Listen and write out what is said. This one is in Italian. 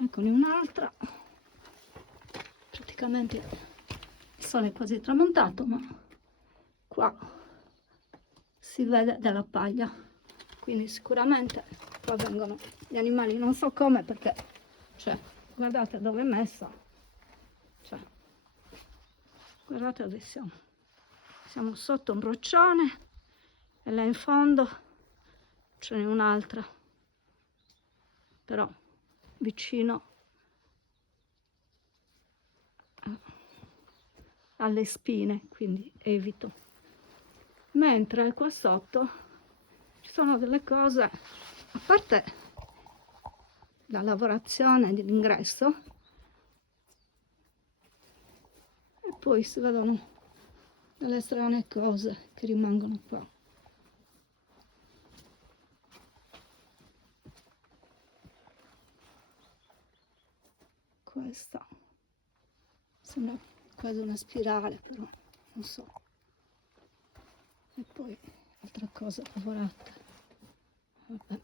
eccone un'altra. Praticamente il sole è quasi tramontato, ma qua si vede della paglia, quindi sicuramente qua vengono gli animali, non so come, perché cioè guardate dove è messa, cioè guardate dove siamo sotto un roccione e là in fondo ce n'è un'altra, però vicino alle spine, quindi evito. Mentre qua sotto ci sono delle cose, a parte la lavorazione dell'ingresso, e poi si vedono delle strane cose che rimangono qua. Questa sembra quasi una spirale, però non so. E poi altra cosa lavorata. Vabbè.